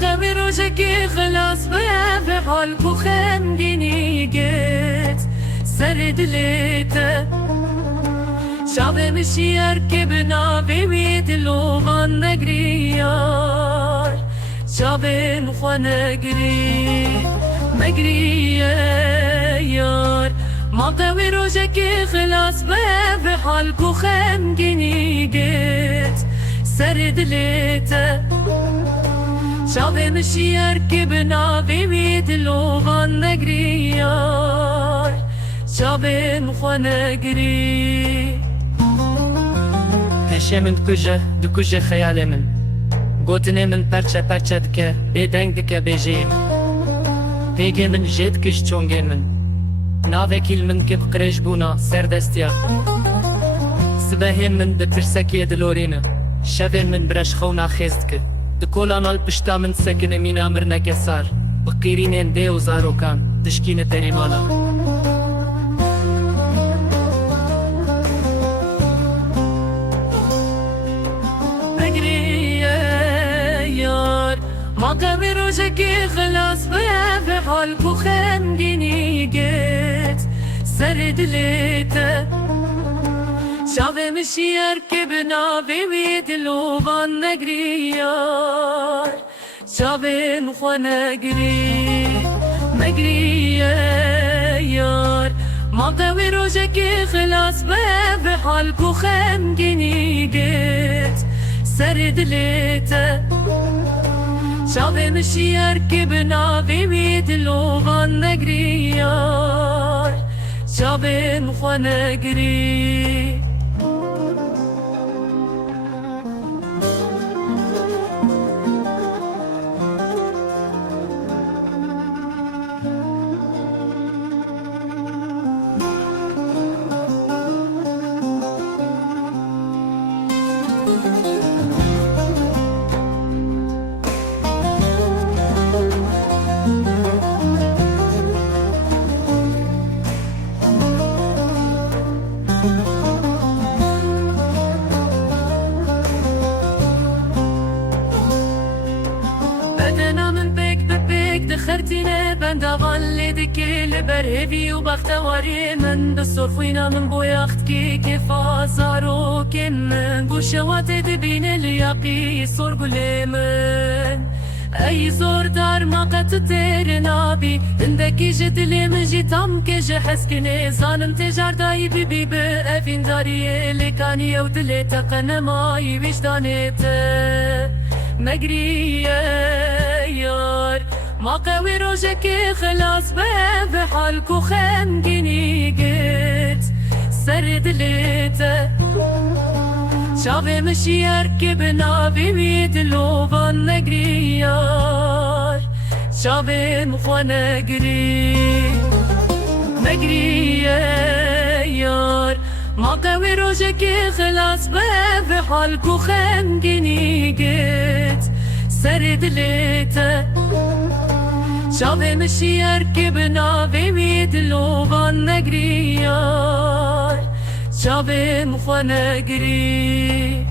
قوی روزکی خلاص به حال کو خمگینی گت سر دلیت شب مشیر که بنابی وی دلوان نگریار شب نخوا نگری مگری یار ما قوی روزکی خلاص به حال کو خمگینی گت سر دلیت شب مشیر که بنابی وی دلوان نگریار شب نخوا نگری نشه من دکوژه خیال من گوتنه من پرچه پرچه دکه بیدنگ دکه بیجیم بیگه من جید کش چونگه من ناوکیل من که بقرش بونا سردستیا سبه من بترسکی دلورینه شبه من برش خونا خیست که دکولان الپشتا من سکن مین امر نکسار بقیرینین دیو زاروکان دشکین تریمالا ما قوی روزکی خلاص به حال کو خمگینی گت سر دلیت شب مشیر که بنابی وی دلوان نگریار شب نخوا نگری مگری یار ما قوی روزکی خلاص به حال کو خمگینی گت سر دلیت شب مشیر که بنابی وی دلوان نگریار شب نخوا نگری دخرتينه بند غلد كل برهبي وبختواري من بصرفينا من بوياخت كي كيف صاروا كمن بوشوات تبين اليقي صور قليمن اي زور دار ما قد تيرنابي عندك جد لي من جيتام كج حسكني ظالم تجار داي بيبي بأفين داري اللي كان يودلي تقن ماي وجدانيت مجري يار ما قوي روزك خلاص به حال کو خمگینی گت سر دلیت شب مشیر که بنابی وی دلوان نگریار شب نخوا نگری مگری یار ما قوی روزك خلاص به حال کو خمگینی گت سر دلیت شب مشیر که بنابی وی دلوان نگریار شب نخوا نگری